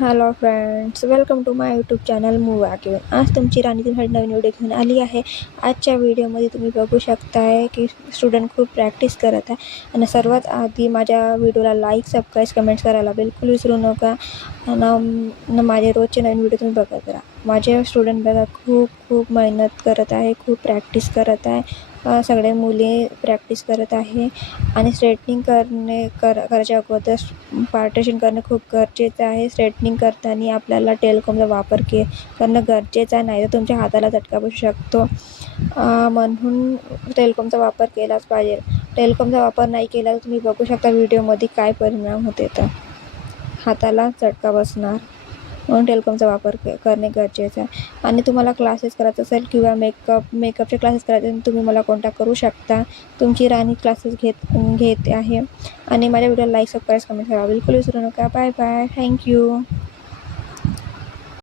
Hello friends, welcome to my YouTube channel मूवा घेऊन. आज तुमची राणी तुमच्यासाठी नवीन व्हिडिओ घेऊन आली आहे. आजच्या व्हिडिओमध्ये तुम्ही बघू शकताय की स्टुडंट खूप प्रॅक्टिस करत आहे. आणि सर्वात आधी माझ्या व्हिडिओला लाईक, सबस्क्राईब, कमेंट्स करायला बिलकुल विसरू नका. आणि माझे रोजचे नवीन व्हिडिओ तुम्ही बघत राहा. माझे स्टुडंट बघा खूप मेहनत करत आहे, खूप प्रॅक्टिस करत आहे. सगळे मुले प्रॅक्टिस करत आहे. आणि स्ट्रेटनिंग करायच्या अगोदर पार्टेशन करणं खूप गरजेचं आहे. स्ट्रेटनिंग करताना आपल्याला टेलकॉमचा वापर करणं गरजेचं आहे, नाहीतर तुमच्या हाताला झटका बसू शकतो. म्हणून टेलकॉमचा वापर केलाच पाहिजे. टेलकॉमचा वापर नाही केला तर तुम्ही बघू शकता व्हिडिओमध्ये काय परिणाम होते. तर हाताला झटका बसणार, म्हणून टेलकॉमचा वापर करणे गरजेचं आहे. आणि तुम्हाला क्लासेस करायचं असेल किंवा मेकअपचे क्लासेस करायचे असेल तुम्ही मला कॉन्टॅक्ट करू शकता. तुमची राणी क्लासेस घेत आहे. आणि माझ्या व्हिडिओला लाईक, सबस्क्राईब, कमेंट करा बिलकुल विसरू नका. Bye bye, thank you.